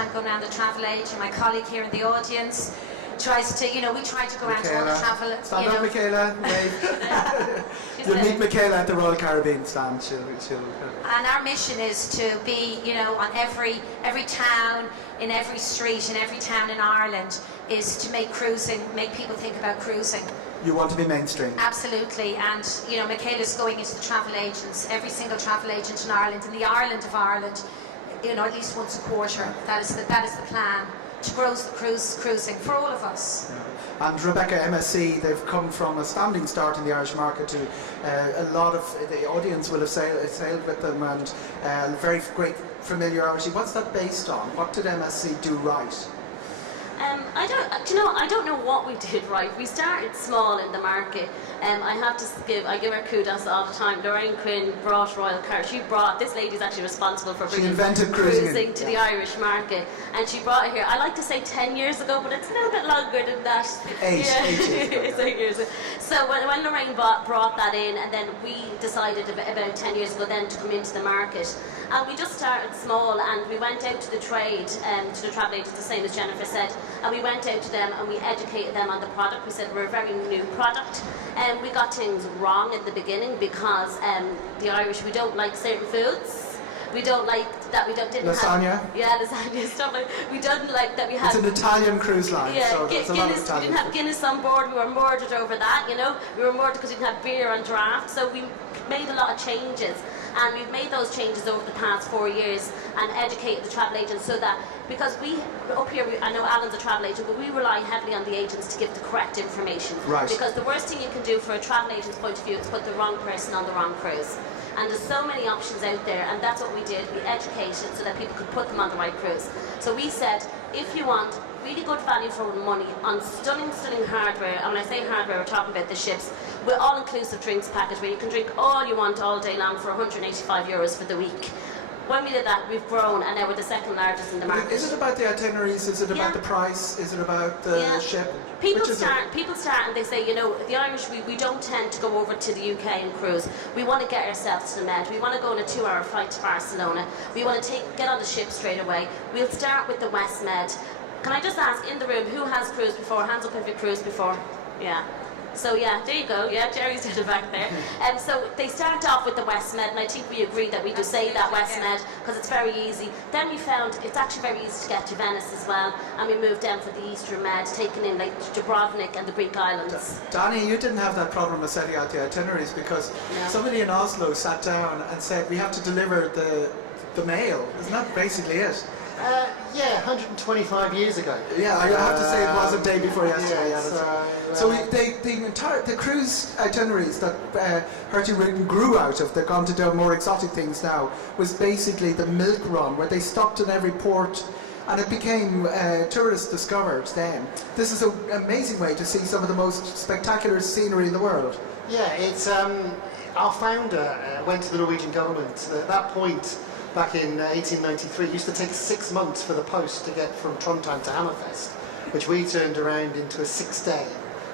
time going around the travel agent. My colleague here in the audience tries to, you know, we try to go around to all the travel. Stand up, Michaela. You'll meet Michaela at the Royal Caribbean stand. And our mission is to be, you know, on every town, in every street, in every town in Ireland, is to make cruising, make people think about cruising. You want to be mainstream. Absolutely, and you know, Michaela's going into the travel agents, every single travel agent in Ireland, in the Ireland of Ireland, you know, at least once a quarter. That is the plan, to grow the cruising for all of us. Yeah. And Rebecca, MSC, they've come from a standing start in the Irish market to a lot of the audience will have sailed with them, and very great familiarity. What's that based on? What did MSC do right? I don't know what we did right. We started small in the market. I give her kudos all the time. Lorraine Quinn brought Royal Car. This lady's actually responsible for bringing cruising to the Irish market, and she brought it here. I like to say 10 years ago, but it's a little bit longer than that. Eight years ago. It's 8 years ago. So when Lorraine brought that in, and then we decided about 10 years ago then to come into the market. And we just started small, and we went out to the trade, to the travel agents, the same as Jennifer said, and we went out to them and we educated them on the product. We said we're a very new product, and we got things wrong at the beginning because the Irish, we don't like certain foods. We don't like that we didn't lasagna. Have lasagna stuff like. We don't like that we had. It's an Italian cruise line. Yeah, so Guinness. A lot of Italian we didn't have Guinness on board. We were murdered over that. You know, we were murdered because we didn't have beer on draft. So we made a lot of changes. And we've made those changes over the past 4 years and educated the travel agents so that, because up here, I know Alan's a travel agent, but we rely heavily on the agents to give the correct information. Right. Because the worst thing you can do for a travel agent's point of view is put the wrong person on the wrong cruise. And there's so many options out there, and that's what we did. We educated so that people could put them on the right cruise. So we said, if you want really good value for money on stunning hardware, and when I say hardware, we're talking about the ships, with all-inclusive drinks package where you can drink all you want all day long for €185 for the week. When we did that, we've grown, and now we're the second largest in the market. Is it about the itineraries? Is it about the price? Is it about the ship? People start and they say, you know, the Irish, we don't tend to go over to the UK and cruise. We want to get ourselves to the Med. We want to go on a 2-hour flight to Barcelona. We want to get on the ship straight away. We'll start with the West Med. Can I just ask, in the room, who has cruised before? Hands up if you've cruised before. Yeah. So yeah, there you go. Yeah, Jerry's at the back there. So they start off with the West Med, and I think we agreed that we do say that West Med because it's very easy. Then we found it's actually very easy to get to Venice as well, and we moved down for the Eastern Med, taking in like Dubrovnik and the Greek islands. Danny, you didn't have that problem with setting out the itineraries because somebody in Oslo sat down and said we have to deliver the mail. Isn't that basically it? Yeah, 125 years ago. Yeah, I have to say it was a day before yesterday. Yeah, so the cruise itineraries that Hurtigruten grew out of, they've gone to do more exotic things now, was basically the milk run, where they stopped in every port, and it became tourists discovered then. This is an amazing way to see some of the most spectacular scenery in the world. Yeah, it's our founder went to the Norwegian government. At that point, back in 1893, it used to take 6 months for the post to get from Trondheim to Hammerfest, which we turned around into a 6-day.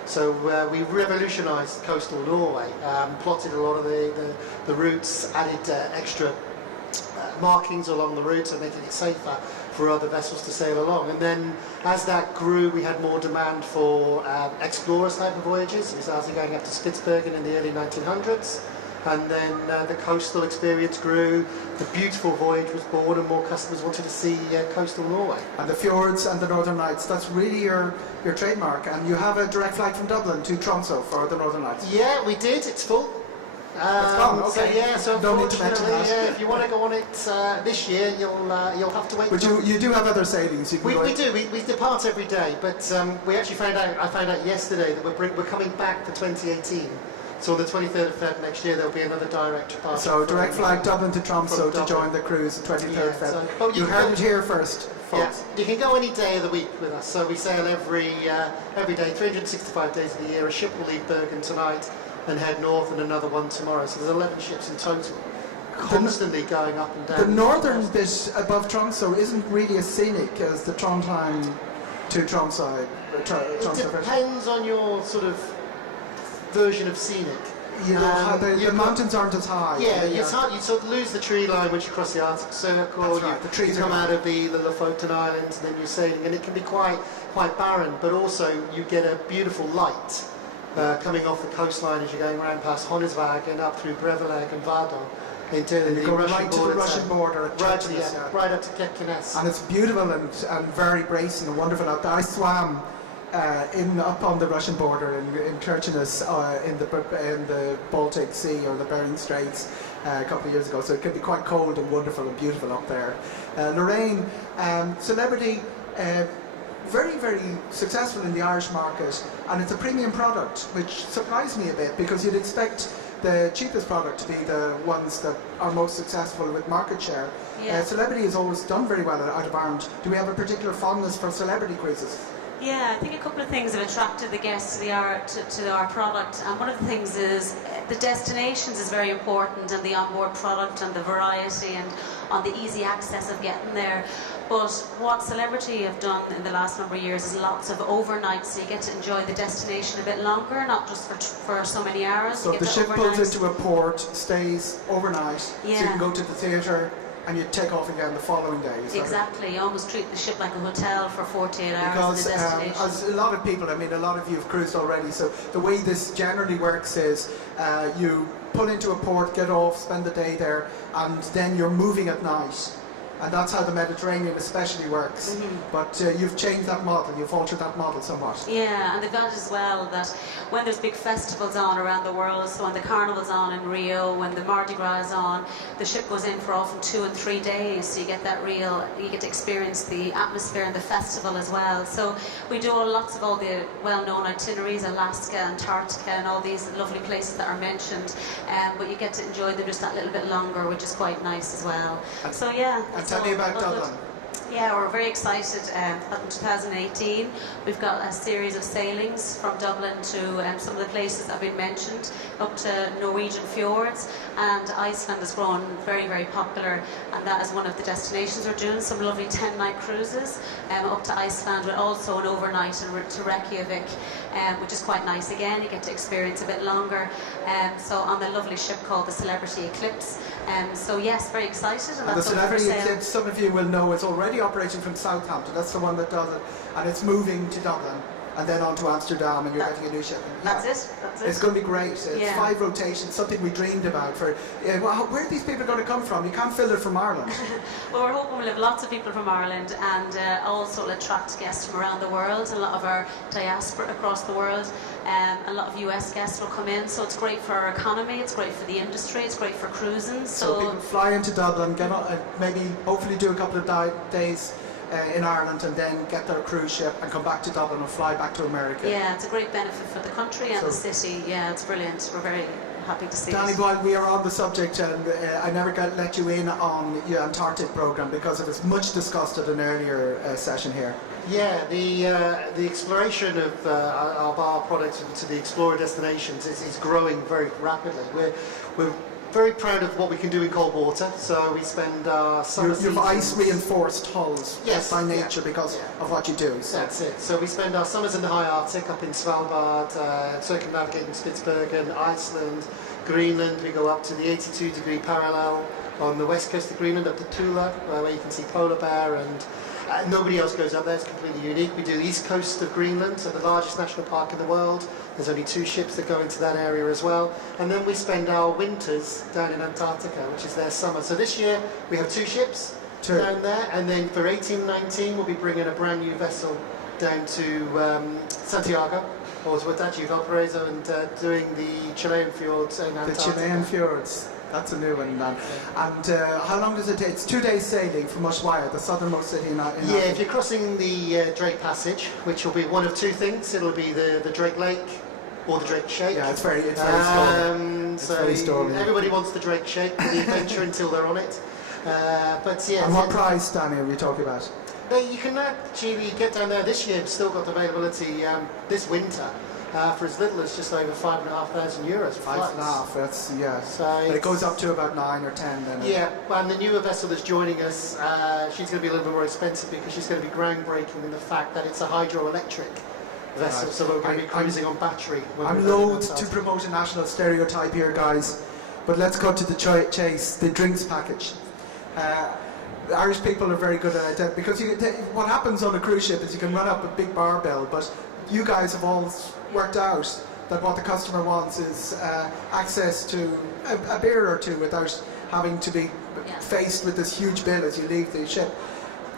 So we revolutionised coastal Norway, plotted a lot of the routes, added extra markings along the route, so making it safer for other vessels to sail along. And then as that grew, we had more demand for explorers type of voyages. We started going up to Spitsbergen in the early 1900s. And then the coastal experience grew, the beautiful voyage was born, and more customers wanted to see coastal Norway. And the fjords and the Northern Lights, that's really your trademark. And you have a direct flight from Dublin to Tromsø for the Northern Lights. Yeah, we did, it's full. It's gone, okay. So don't need to mention that. If you want to go on it this year, you'll have to wait. But you do have other sailings. You can we do. We depart every day, but we actually I found out yesterday that we're coming back for 2018. So on the 23rd of Feb next year, there'll be another direct departure. So direct flight Dublin to Tromsø to join the cruise, 23rd of Feb. You heard it here first, folks. Yeah, you can go any day of the week with us. So we sail every day, 365 days of the year. A ship will leave Bergen tonight and head north, and another one tomorrow. So there's 11 ships in total, constantly going up and down. The northern bit above Tromsø isn't really as scenic as the Trondheim to Tromsø. It depends on your sort of version of scenic. You know, the mountains aren't as high. Yeah, it's hard. You sort of lose the tree line once you cross the Arctic Circle. That's right. The trees you come are out of the Lofoten Islands, and then you're sailing, and it can be quite barren. But also, you get a beautiful light coming off the coastline as you're going around past Honnesvag and up through Breveleg and Vardon into the Russian border. To the Russian border at Turkey, right up to Kepkenes. And it's beautiful and very bracing and wonderful out there. I swam up on the Russian border in Kirkenes in the Baltic Sea or the Bering Straits a couple of years ago. So it can be quite cold and wonderful and beautiful up there. Lorraine, celebrity, very, very successful in the Irish market, and it's a premium product, which surprised me a bit because you'd expect the cheapest product to be the ones that are most successful with market share. Yeah. Celebrity has always done very well out of Ireland. Do we have a particular fondness for celebrity cruises? Yeah, I think a couple of things have attracted the guests to our product, and one of the things is the destinations is very important, and the onboard product and the variety and on the easy access of getting there. But what Celebrity have done in the last number of years is lots of overnights, so you get to enjoy the destination a bit longer, not just for so many hours. So if the ship pulls into a port, stays overnight, so you can go to the theatre and you take off again the following day. Exactly, you almost treat the ship like a hotel for 48 hours because in the destination. as a lot of people, I mean a lot of you have cruised already, so the way this generally works is you pull into a port, get off, spend the day there, and then you're moving at night. And that's how the Mediterranean especially works. But you've changed that model, you've altered that model somewhat. Yeah, and they've got as well that when there's big festivals on around the world, so when the Carnival's on in Rio, when the Mardi Gras is on, the ship goes in for often 2 and 3 days, so you get you get to experience the atmosphere and the festival as well. So we do lots of all the well-known itineraries, Alaska, Antarctica, and all these lovely places that are mentioned, but you get to enjoy them just that little bit longer, which is quite nice as well. So yeah. And tell me about Dublin. Yeah, we're very excited. In 2018, we've got a series of sailings from Dublin to some of the places that have been mentioned, up to Norwegian fjords, and Iceland has grown very, very popular, and that is one of the destinations we're doing. Some lovely 10-night cruises up to Iceland, but also an overnight to Reykjavik, which is quite nice. Again, you get to experience a bit longer. So on the lovely ship called the Celebrity Eclipse. So yes, very excited. And the that's Celebrity Eclipse, some of you will know, is already operating from Southampton. That's the one that does it, and it's moving to Dublin and then on to Amsterdam, and you're getting a new ship. That's it. It's going to be great. It's 5 rotations, something we dreamed about. Where are these people going to come from? You can't fill it from Ireland. Well, we're hoping we'll have lots of people from Ireland, and also will attract guests from around the world. A lot of our diaspora across the world. A lot of US guests will come in, so it's great for our economy, it's great for the industry, it's great for cruising. So people fly into Dublin, get on, maybe hopefully do a couple of days in Ireland, and then get their cruise ship and come back to Dublin and fly back to America. Yeah, it's a great benefit for the country and the city. Yeah, it's brilliant. We're very happy to see Danny, it. while we are on the subject, and I never let you in on your Antarctic program because it was much discussed at an earlier session here. Yeah, the exploration of our products to the explorer destinations is growing very rapidly. We're very proud of what we can do in cold water, so we spend our summer seasons... You've ice-reinforced hulls by nature because of what you do. So. That's it. So we spend our summers in the high Arctic, up in Svalbard, circumnavigating Spitsbergen, Iceland, Greenland. We go up to the 82-degree parallel on the west coast of Greenland, up to Tula, where you can see polar bear, and nobody else goes up there. It's completely unique. We do the east coast of Greenland, so the largest national park in the world. There's only 2 ships that go into that area as well. And then we spend our winters down in Antarctica, which is their summer. So this year we have 2 ships down there, and then for 18-19 we'll be bringing a brand new vessel down to Santiago, or to Wadaju, Valparaiso, and doing the Chilean fjords in Antarctica. The Chilean fjords. That's a new one. And how long does it take? It's 2 days sailing from Ushuaia, the southernmost city in Africa. Yeah, if you're crossing the Drake Passage, which will be one of 2 things. It'll be the Drake Lake or the Drake Shake. Yeah, it's very stormy. It's very stormy. Everybody wants the Drake Shake for the adventure until they're on it. But yeah. And what price, Danny, are we talking about? You can actually get down there this year. It's still got availability this winter. For as little as just over €5,500. 5.5. That's So but it goes up to about 9 or 10 then. Yeah, and the newer vessel that's joining us, she's going to be a little bit more expensive because she's going to be groundbreaking in the fact that it's a hydroelectric vessel, so we're going to be cruising on battery. I'm loath to promote a national stereotype here, guys, but let's go to the chase, the drinks package. The Irish people are very good at it, because what happens on a cruise ship is you can run up a big barbell, but you guys have all worked out that what the customer wants is access to a beer or two without having to be faced with this huge bill as you leave the ship.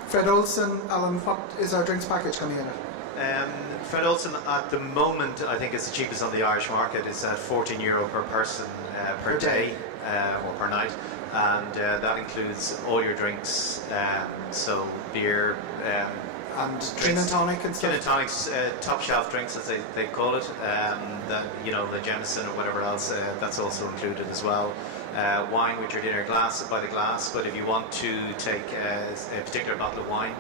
Fred Olsen, Alan, what is our drinks package coming in at? Fred Olsen at the moment, I think, is the cheapest on the Irish market. It's at €14 per person per day or per night, and that includes all your drinks, so beer, and gin and tonic and stuff. Gin and tonics, top shelf drinks as they call it. The Jameson or whatever else, that's also included as well. Wine with your dinner glass by the glass, but if you want to take a particular bottle of wine,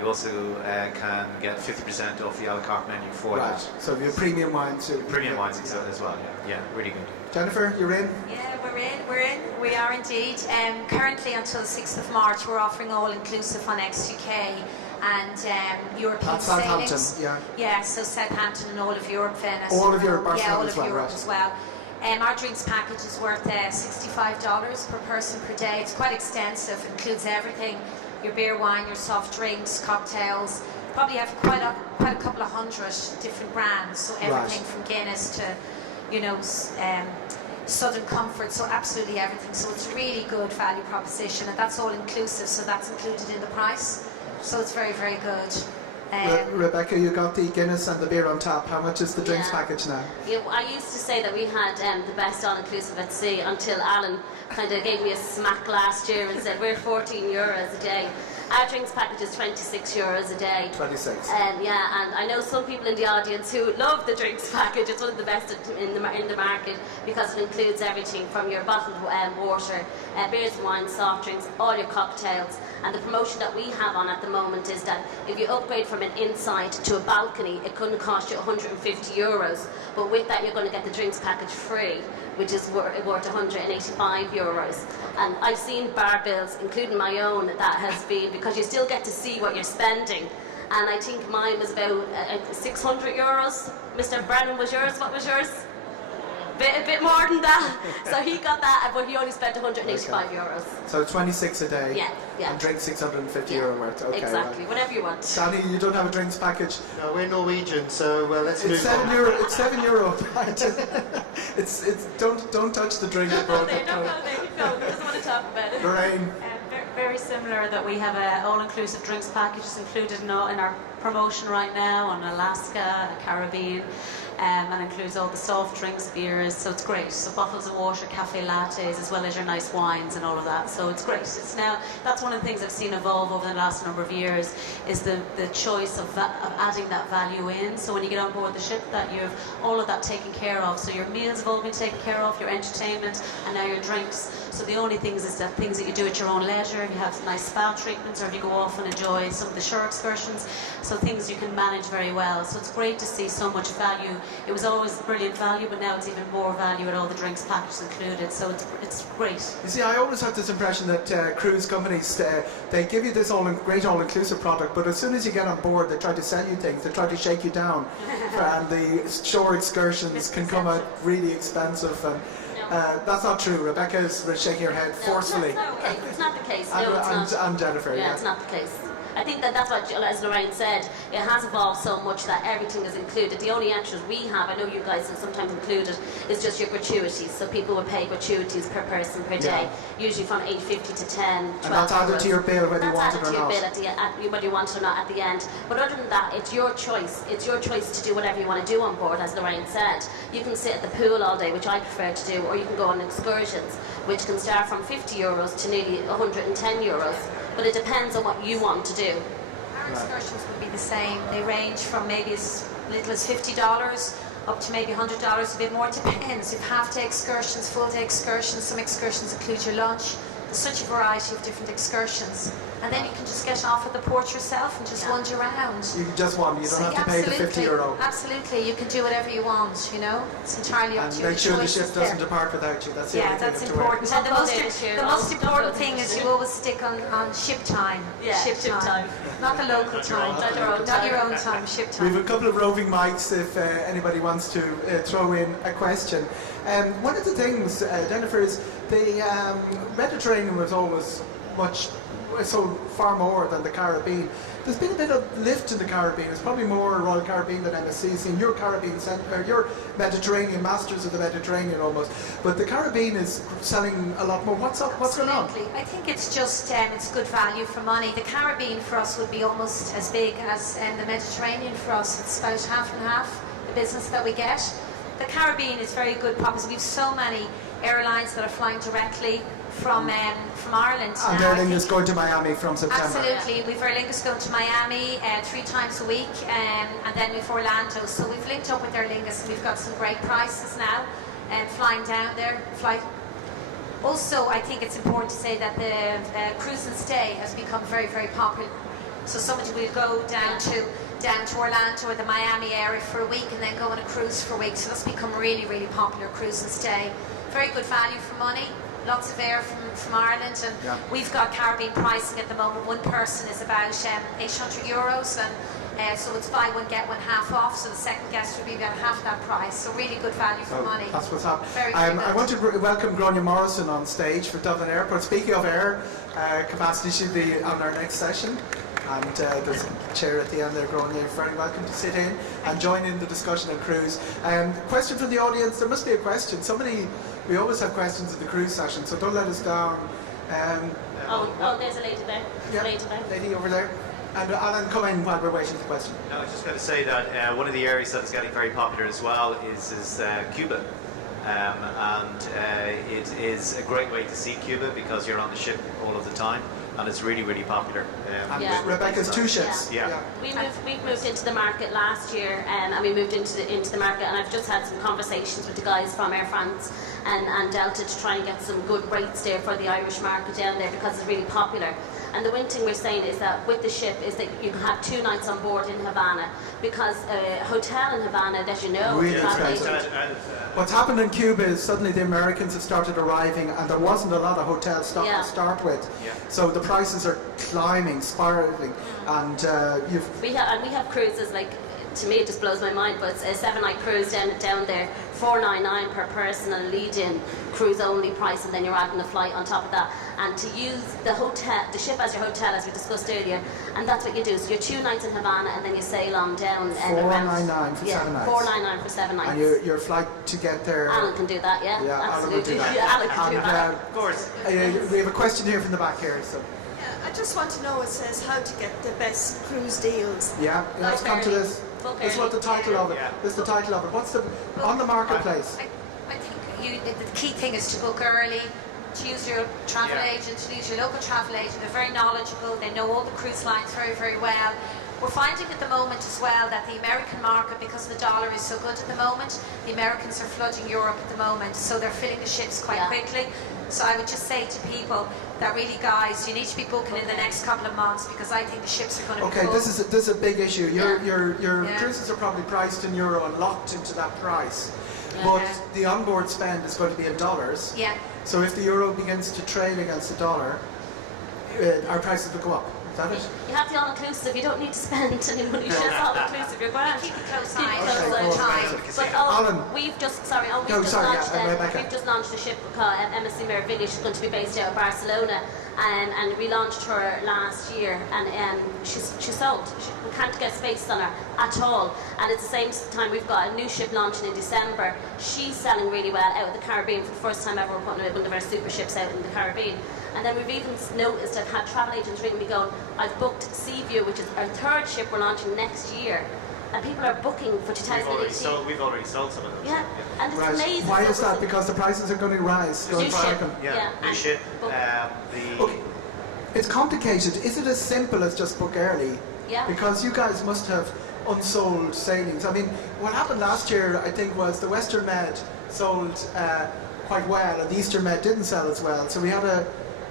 you also can get 50% off the a la carte menu for that. So you have premium wines too. Premium wines as well, yeah, really good. Jennifer, you're in? Yeah, we're in. We are indeed. Currently until the 6th of March, we're offering all-inclusive on XUK and European Southampton, sailings. yeah. So Southampton and all of Europe, Venice. All of Europe, yeah, all as of well, Europe right. as well. Our drinks package is worth $65 per person per day. It's quite extensive, includes everything: your beer, wine, your soft drinks, cocktails. Probably have quite a couple of hundred different brands. So everything from Guinness to, Southern Comfort. So absolutely everything. So it's a really good value proposition, and that's all inclusive. So that's included in the price. So it's very, very good. Rebecca, you got the Guinness and the beer on tap. How much is the drinks package now? Yeah, I used to say that we had the best all-inclusive at sea until Alan kind of gave me a smack last year and said we're €14 a day. Our drinks package is €26 a day. 26. Yeah, and I know some people in the audience who love the drinks package. It's one of the best in the market because it includes everything from your bottled water, beers and wine, soft drinks, all your cocktails. And the promotion that we have on at the moment is that if you upgrade from an inside to a balcony, it couldn't cost you €150. But with that, you're going to get the drinks package free, which is worth €185. And I've seen bar bills, including my own, that has been, because you still get to see what you're spending. And I think mine was about €600. Mr. Brennan, was yours? What was yours? A bit more than that. So he got that, but he only spent €185. So 26 a day. Yeah. And drink €650 worth. Okay, exactly. right. Whatever you want. Danny, you don't have a drinks package. No, we're Norwegian, so let's It's move on. €7. It's €7. it's don't touch the drink. Don't go there. He doesn't want to talk about it. Lorraine. Very similar, that we have an all-inclusive drinks package included in our promotion right now on Alaska, Caribbean, and includes all the soft drinks, beers, so it's great. So bottles of water, cafe lattes, as well as your nice wines and all of that. So it's great. It's now, that's one of the things I've seen evolve over the last number of years, is the choice of adding that value in. So when you get on board the ship, that you have all of that taken care of. So your meals have all been taken care of, your entertainment, and now your drinks. So the only things is that things that you do at your own leisure. You have nice spa treatments, or if you go off and enjoy some of the shore excursions. So things you can manage very well. So it's great to see so much value. It was always brilliant value, but now it's even more value with all the drinks packages included. So it's great. You see, I always had this impression that cruise companies, they give you this great all-inclusive product, but as soon as you get on board, they try to sell you things, they try to shake you down, and the shore excursions can come out really expensive. And that's not true. Rebecca is shaking her head forcefully. It's not the case. No, it's not. And Jennifer. Yeah, it's not the case. I think that's what, as Lorraine said, it has evolved so much that everything is included. The only extras we have, I know you guys have sometimes included, is just your gratuities. So people would pay gratuities per person per day, usually from $8.50 to $10, $12. And that's added to your bill whether you want it or not. That's added to your bill whether you want it or not at the end. But other than that, it's your choice. It's your choice to do whatever you want to do on board, as Lorraine said. You can sit at the pool all day, which I prefer to do, or you can go on excursions, which can start from €50 to nearly €110. But it depends on what you want to do. Our excursions would be the same. They range from maybe as little as $50 up to maybe $100, a bit more. It depends. You have half-day excursions, full-day excursions. Some excursions include your lunch. There's such a variety of different excursions. and then you can just get off at the port yourself and just wander around. You can just wander. You don't have to pay the €50. Absolutely, you can do whatever you want. It's entirely up to you. And make sure the ship doesn't depart without you. That's the only thing that's you have to worry. important. And the most important thing is you always stick on ship time. Yeah, ship time. Not the local time. Not your own time. Ship We time. have a couple of roving mics if anybody wants to throw in a question. One of the things, Jennifer, is the Mediterranean was always far more than the Caribbean. There's been a bit of lift in the Caribbean. It's probably more Royal Caribbean than MSC's. In your Caribbean Centre, your Mediterranean, Masters of the Mediterranean almost. But the Caribbean is selling a lot more. What's up? What's going on? I think it's just it's good value for money. The Caribbean for us would be almost as big as the Mediterranean for us. It's about half and half the business that we get. The Caribbean is very good proposition. We have so many airlines that are flying directly from Ireland. And Aer Lingus going to Miami from September. Absolutely. We've Aer Lingus going to Miami 3 times a week, and then we've Orlando. So we've linked up with Aer Lingus, and we've got some great prices now, flying down there. Also, I think it's important to say that the cruise and stay has become very, very popular. So somebody will go down to Orlando or the Miami area for a week and then go on a cruise for a week. So that's become really, really popular, cruise and stay. Very good value for money. Lots of air from Ireland, and we've got Caribbean pricing at the moment. One person is about €800, and so it's buy one get one half off. So the second guest would be about half that price. So really good value for money. That's what's up. Very I want to welcome Gráinne Morrison on stage for Dublin Airport. Speaking of air capacity, she'll be on our next session. And there's a chair at the end there, Gráinne. You're very welcome to sit in and join in the discussion on cruise. Question from the audience. There must be a question. We always have questions at the cruise session, so don't let us down. There's a lady there. Lady over there. And Alan, come in while we're waiting for the question. No, I was just going to say that one of the areas that's getting very popular as well is Cuba. It is a great way to see Cuba because you're on the ship all of the time, and it's really, really popular. And Rebecca's 2 ships. Yeah. We've moved into the market last year, and we moved into the market, and I've just had some conversations with the guys from Air France and Delta to try and get some good rates there for the Irish market down there because it's really popular. And the one thing we're saying is that with the ship is that you can have 2 nights on board in Havana because a hotel in Havana that you know Really is travel expensive. agent. What's happened in Cuba is suddenly the Americans have started arriving, and there wasn't a lot of hotel stock Yeah. to start with. Yeah. So the prices are climbing, spiraling, and We have cruises like, to me it just blows my mind, but it's a 7-night cruise down there, $499 per person, and lead-in cruise only price, and then you're adding a flight on top of that. And to use the ship as your hotel, as we discussed earlier, and that's what you do. So you're 2 nights in Havana, and then you sail on down. $499 for 7 nights. $499 for 7 nights. And your flight to get there. Alan can do that, yeah. Yeah, Alan will absolutely. do that. Yeah, Alan can do And, that. Of course. we have a question here from the back here. So I just want to know, it says how to get the best cruise deals. yeah, let's come to this. Book This is what the title of it. Yeah. This is the title of it. What's on the marketplace? I think the key thing is to book early, to use your travel agent, to use your local travel agent. They're very knowledgeable. They know all the cruise lines very, very well. We're finding at the moment as well that the American market, because the dollar is so good at the moment, the Americans are flooding Europe at the moment, so they're filling the ships quite quickly. So I would just say to people that really, guys, you need to be booking in the next couple of months because I think the ships are going to be Okay, full. this is a big issue. Your Yeah. cruises are probably priced in euro and locked into that price, but the onboard spend is going to be in dollars. Yeah. So if the euro begins to trade against the dollar, our prices will go up. Is that it? You have the all-inclusive. You don't need to spend any money. It's just all-inclusive. You're grand. Keep a close Keep eye a on close it all eye. the time. But Alan. we've just Rebecca. we've just launched a ship called MSC Meraviglia. She's going to be based out of Barcelona, and we launched her last year, and she's sold. We can't get space on her at all. And at the same time, we've got a new ship launching in December. She's selling really well out of the Caribbean for the first time ever. We're putting one of our super ships out in the Caribbean. And then we've even noticed, I've had travel agents ring me going, I've booked Seaview, which is our 3rd ship we're launching next year. And people are booking for 2018. We've already sold some of those. Yeah, and it's Right. amazing. Why is that? Because the prices are going to rise. New going ship. second. Yeah, new and ship. book. Okay. It's complicated. Is it as simple as just book early? Yeah. Because you guys must have unsold sailings. I mean, what happened last year, I think, was the Western Med sold quite well, and the Eastern Med didn't sell as well. So we had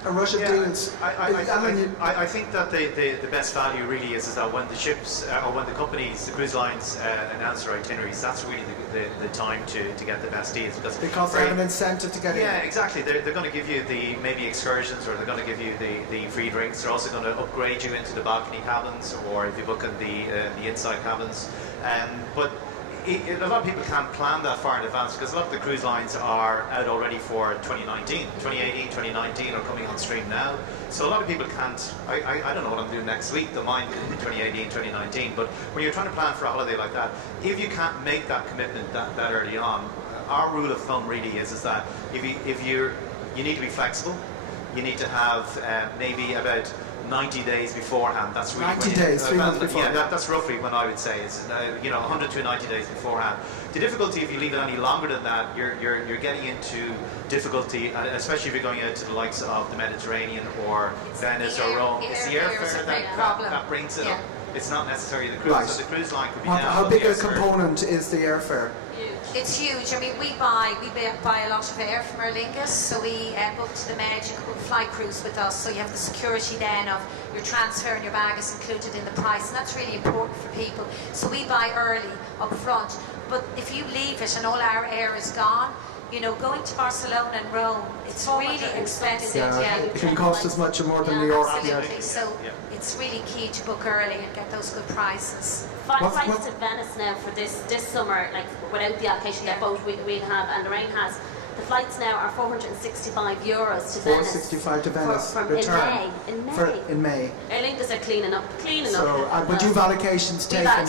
a rush of deals. I think that the best value really is that when the ships or when the companies, the cruise lines announce their itineraries, that's really the time to get the best deals because they have an incentive to get in. Yeah, exactly. They're going to give you the maybe excursions, or they're going to give you the free drinks. They're also going to upgrade you into the balcony cabins, or if you book in the inside cabins. But a lot of people can't plan that far in advance because a lot of the cruise lines are out already for 2019, 2018, 2019 are coming on stream now. So a lot of people can't, I don't know what I'm doing next week, don't mind 2018, 2019, but when you're trying to plan for a holiday like that, if you can't make that commitment that early on, our rule of thumb really is that you need to be flexible, you need to have maybe about 90 days beforehand. That's really 90 days, 3 months before. Yeah, that's roughly when I would say it's 100 to 90 days beforehand. The difficulty if you leave it any longer than that, you're getting into difficulty, especially if you're going out to the likes of the Mediterranean or Venice or Rome. It's the airfare that brings it up. It's not necessarily the cruise. Right. So the cruise line could be down. How big a component is the airfare? It's huge. I mean, we buy a lot of air from Aer Lingus, so we book to the Med. You can book a flight cruise with us, so you have the security then of your transfer and your bag is included in the price, and that's really important for people. So we buy early up front, but if you leave it and all our air is gone, going to Barcelona and Rome, it's really expensive. Yeah, it can cost as much or more than New York. Absolutely. Yeah. So it's really key to book early and get those good prices. Flights to Venice now for this summer, like without the allocation that both we have and Lorraine has, the flights now are €465 to Venice. 465 to Venice. Return. In May. Aer Lingus are cleaning up. So, but you've allocations taken. And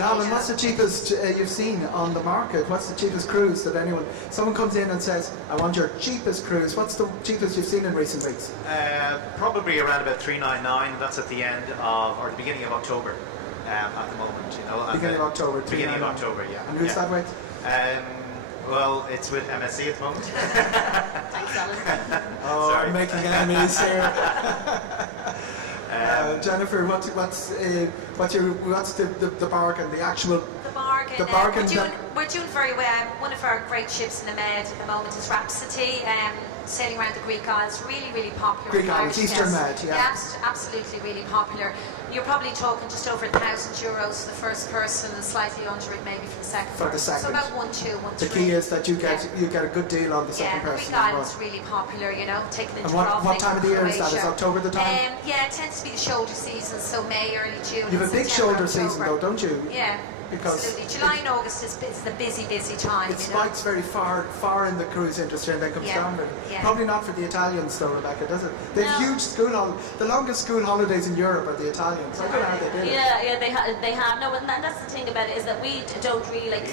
Alan, allocations. what's the cheapest you've seen on the market? What's the cheapest cruise that someone comes in and says, I want your cheapest cruise. What's the cheapest you've seen in recent weeks? Probably around about $399. That's at the end of, or the beginning of October at the moment. Beginning of October. Beginning of October, yeah. And who's that with? Well, it's with MSC at the moment. Thanks, Alan. Oh, Sorry. I'm making enemies here. Jennifer, what's the bargain? The actual. The bargain. The bargain. We're doing very well. One of our great ships in the Med at the moment is Rhapsody, sailing around the Greek Isles. Really, really popular. Greek Isles, Eastern Med, yeah. Absolutely, really popular. You're probably talking just over €1,000 for the first person and slightly under it maybe for the second person. second. So about 1, 2, 1, 3. The key is that you get a good deal on the second person. Greek Island's really popular, taking into And what time of the year is that? Is October the time? Yeah, it tends to be the shoulder season, so May, early June. You have a big shoulder season though, don't you? Yeah. Because absolutely. July and August is the busy time. It spikes very far in the cruise industry and then comes down really. Yeah. Probably not for the Italians though, Rebecca, does it? They have huge the longest school holidays in Europe are the Italians. I don't know how they do it. Yeah, they have. No, and that's the thing about it is that we don't really like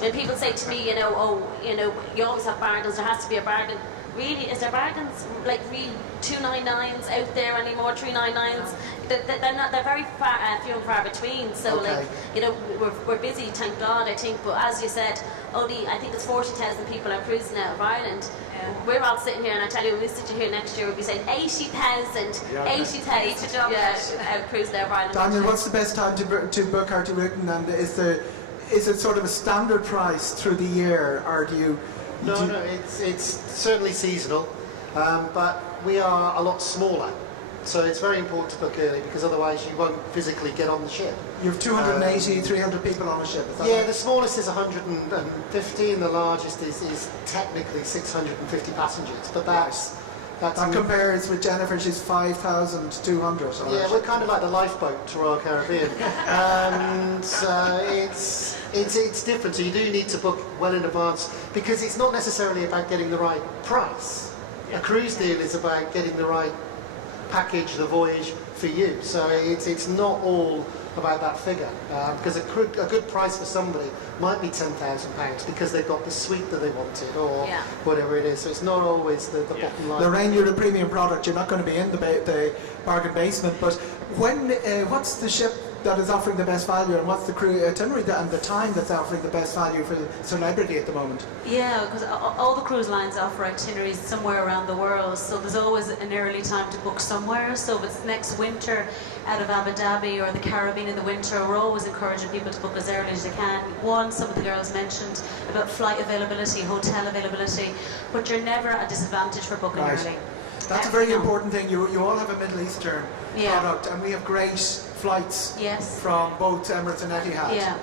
when people say to me, you always have bargains. There has to be a bargain. Really, is there bargains like real 299s out there anymore? 399s? They're very few and far between. So we're busy, thank God, I think. But as you said, I think there's 40,000 people are cruising out of Ireland. We're all sitting here, and I tell you, when we sit here next year, we'll be saying 80,000, 80,000 out cruising out of Ireland. Daniel, what's the best time to book Hurtigruten, and is it sort of a standard price through the year, or do you? No, it's certainly seasonal, but we are a lot smaller. So it's very important to book early because otherwise you won't physically get on the ship. You have 280, 300 people on a ship, is that Yeah, right? the smallest is 150 and the largest is technically 650 passengers. But that compares with Jennifer, she's 5,200. Yeah, we're kind of like the lifeboat to Royal Caribbean. And it's different, so you do need to book well in advance because it's not necessarily about getting the right price. A cruise deal is about getting the right package, the voyage for you. So it's not all about that figure because a good price for somebody might be £10,000 because they've got the suite that they wanted or whatever it is. So it's not always the bottom line. Lorraine, you're a premium product. You're not going to be in the bargain basement. But what's the ship that is offering the best value, and what's the crew itinerary and the time that's offering the best value for the Celebrity at the moment? Yeah, because all the cruise lines offer itineraries somewhere around the world, so there's always an early time to book somewhere. So if it's next winter out of Abu Dhabi or the Caribbean in the winter, we're always encouraging people to book as early as they can. Some of the girls mentioned about flight availability, hotel availability, but you're never at a disadvantage for booking early. That's a very important thing. You all have a Middle Eastern Yeah. product, and we have great flights Yes. from both Emirates and Etihad. Yeah.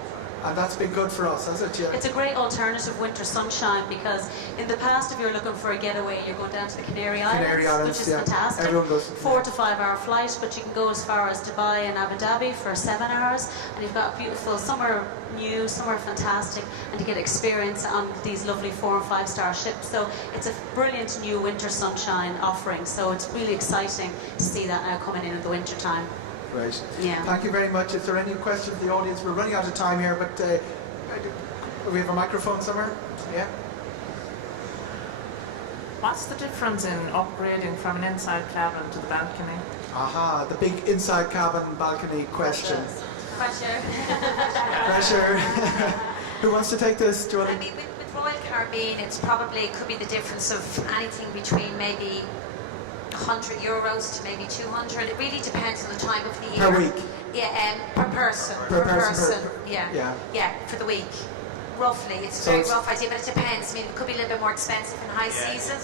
And that's been good for us, has it? Yeah. It's a great alternative winter sunshine because in the past, if you're looking for a getaway, you're going down to the Canary Islands, which is fantastic. Everyone goes. 4 to 5 hour flight, but you can go as far as Dubai and Abu Dhabi for 7 hours, and you've got beautiful, some are new, some are fantastic, and you get experience on these lovely 4 and 5 star ships. So it's a brilliant new winter sunshine offering. So it's really exciting to see that now coming in the winter time. Great. Yeah. Thank you very much. Is there any questions from the audience? We're running out of time here, but we have a microphone somewhere? Yeah. What's the difference in upgrading from an inside cabin to the balcony? Aha, the big inside cabin balcony question. Pressure. Pressure. Who wants to take this? Do you want I mean, with Royal Caribbean, it's probably could be the difference of anything between maybe €100 to maybe 200. It really depends on the time of the year. Per week? Yeah, per person. Per person. Yeah, for the week. Roughly, it's a So very it's- rough idea, but it depends. I mean, it could be a little bit more expensive in high season.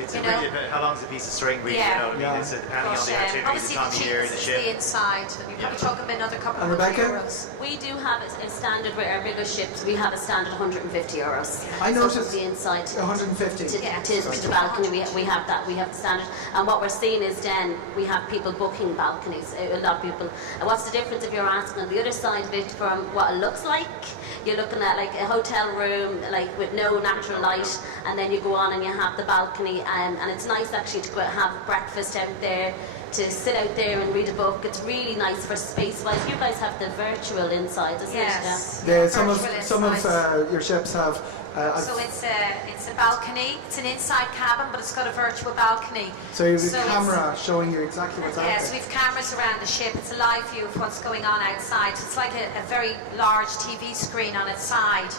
It's you really know. about how long's a piece of string, really. Yeah. You know what I mean? Yeah. Is it depending on the activity, the Obviously, time the of year, the cheapest is ship? the inside. You're probably talking about another couple And of Rebecca? euros. We do have a standard with our bigger ships. We have a standard €150. I So noticed from the inside to, 150. to the balcony. We have that. We have the standard. And what we're seeing is then we have people booking balconies. A lot of people. And what's the difference if you're asking on the other side of it from what it looks like? You're looking at like a hotel room, like with no natural light, and then you go on and you have the balcony, and it's nice actually to go have breakfast out there, to sit out there and read a book. It's really nice for space-wise. You guys have the virtual inside, isn't Yes. it? Yeah, some of Virtual your ships have. So it's a balcony. It's an inside cabin, but it's got a virtual balcony. So you have So a it's- camera showing you exactly what's out Yes, there. we've cameras around the ship. It's a live view of what's going on outside. So it's like a very large TV screen on its side.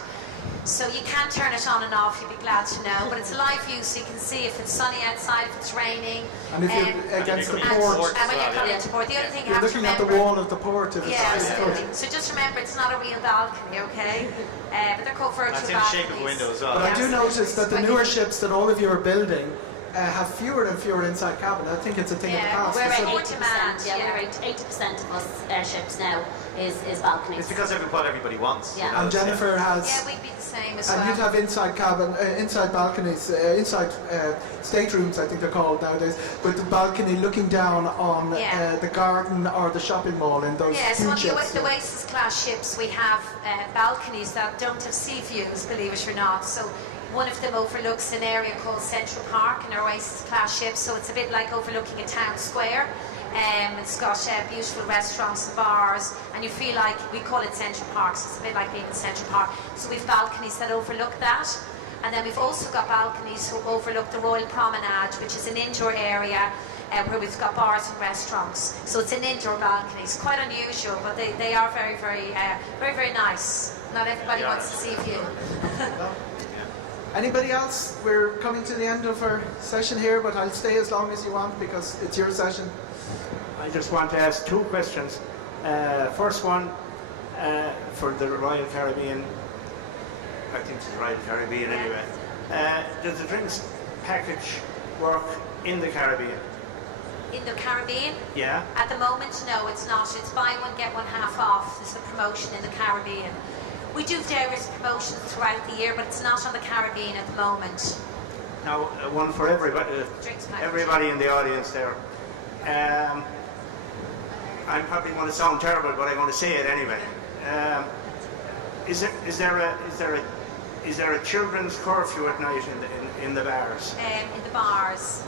So you can turn it on and off, you'd be glad to know. But it's a live view, so you can see if it's sunny outside, if it's raining. And if you're against the And- port, And when you're coming into port. The other thing you you're have to looking at the remember... wall of the port. If Yeah, it's absolutely. So just remember, it's not a real balcony, okay? But they're called virtual It's in the balconies. shape of a window as well. But I do Yeah. notice that the newer ships that all of you are building have fewer and fewer inside cabin. I think it's a thing of the Yeah, past. We're Is at it? more 80%. demand, Yeah, yeah. we're at 80% of us airships now is balconies. It's because what everybody wants. Yeah. You know, And Jennifer has. Yeah, we'd be the same as And well. you'd have inside cabin, inside balconies, inside staterooms, I think they're called nowadays, with the balcony looking down on Yeah. the garden or the shopping mall in those Yes, on huge the ships. Oasis class ships we have balconies that don't have sea views, believe it or not. So one of them overlooks an area called Central Park in our Oasis class ships, so it's a bit like overlooking a town square. It's got beautiful restaurants and bars, and you feel like, we call it Central Park, so it's a bit like being in Central Park. So we've balconies that overlook that. And then we've also got balconies who overlook the Royal Promenade, which is an indoor area where we've got bars and restaurants. So it's an indoor balcony. It's quite unusual, but they are very, very nice. Not everybody wants to see a view. Anybody else? We're coming to the end of our session here, but I'll stay as long as you want because it's your session. I just want to ask two questions. First one, for the Royal Caribbean, I think it's the Royal Caribbean anyway. Does the drinks package work in the Caribbean? In the Caribbean, Yeah? at the moment, no, it's not. It's buy one, get one half off. It's the promotion in the Caribbean. We do various promotions throughout the year, but it's not on the Caribbean at the moment. Now, one for everybody, Drinks package. everybody in the audience there. I'm probably going to sound terrible, but I'm going to say it anyway. Is there a children's curfew at night in the bars? In the bars.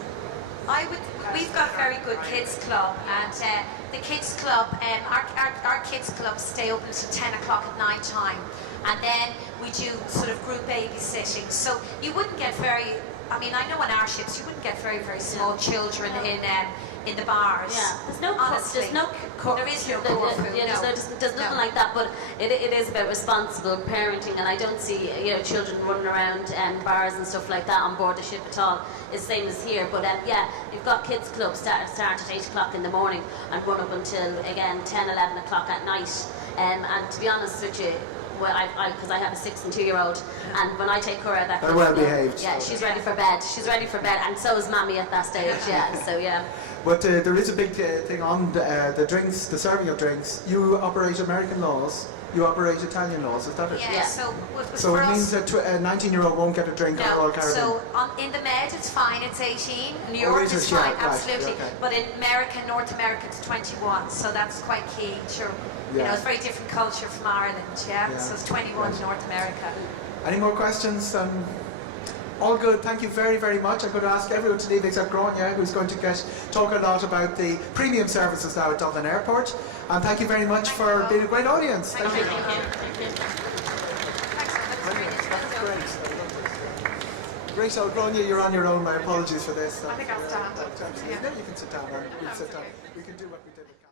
We've got a very good kids club, and the kids club, our kids clubs stay open until 10 o'clock at night time, and then we do sort of group babysitting. So you wouldn't get I know on our ships you wouldn't get very small children in the bars. Yeah, Honestly. there's no There is no curfew, Yeah, no. there's nothing like that. But it is about responsible parenting, and I don't see children running around bars and stuff like that on board the ship at all. It's the same as here. But yeah, you've got kids clubs start at 8 o'clock in the morning and run up until again 10, 11 o'clock at night. And to be honest with you, well, because I have a 6 and 2-year-old, and when I take her out, that They're well behaved. Yeah, she's ready for bed. She's ready for bed, and so is Mammy at that stage. Yeah, so yeah. But there is a big thing on the drinks, the serving of drinks. You operate American laws. You operate Italian laws. Is that it? Yeah. So So for it us, means that a 19-year-old won't get a drink on Royal no. Caribbean. So in the Med it's fine. It's 18. In Europe is it? it's Yeah, fine. right, Absolutely. okay. But in America, North America, it's 21. So that's quite key. Sure. You Yeah. know, it's very different culture from Ireland. Yeah. Yeah. So it's 21 in North America. Any more questions? All good. Thank you very, very much. I'm going to ask everyone to leave except Grania, who's going to talk a lot about the premium services now at Dublin Airport. And thank you very much for being a great audience. Thank you. Great. So, Grania, you're on your own. My apologies for this. I think I'll stand. Yeah, you can sit down. We'll sit down. We can do what we did with